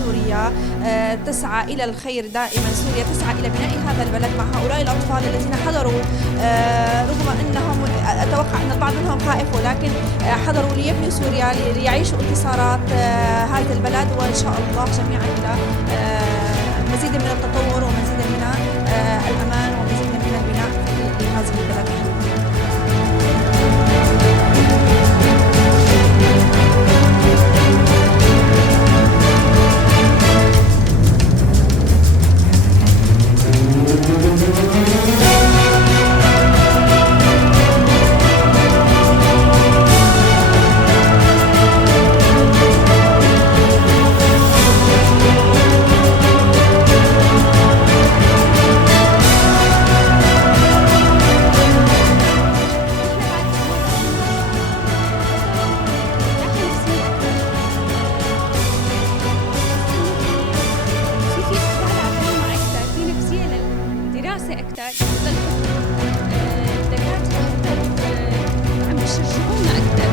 سوريا تسعى إلى الخير دائما. سوريا تسعى إلى بناء هذا البلد مع هؤلاء الأطفال الذين حضروا، رغم أنهم أتوقع أن البعض منهم خائف، ولكن حضروا ليبنوا سوريا، ليعيشوا انتصارات هذا البلد، وإن شاء الله جميعا إلى مزيد من التطور ومزيد من الأمان ومزيد من البناء في هذه البلد. أكثر الدكاترة أكثر عم يشجعونا أكثر.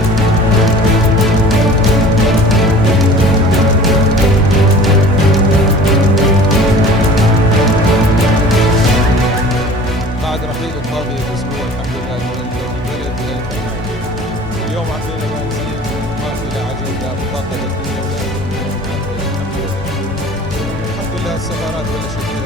بعد رحيل الطاغية بأسبوع الحمد لله البلد اليوم عطينا بنزين، ما في لا عجل لا بطاقة ذكية ولا الحمد لله السفارات بلشت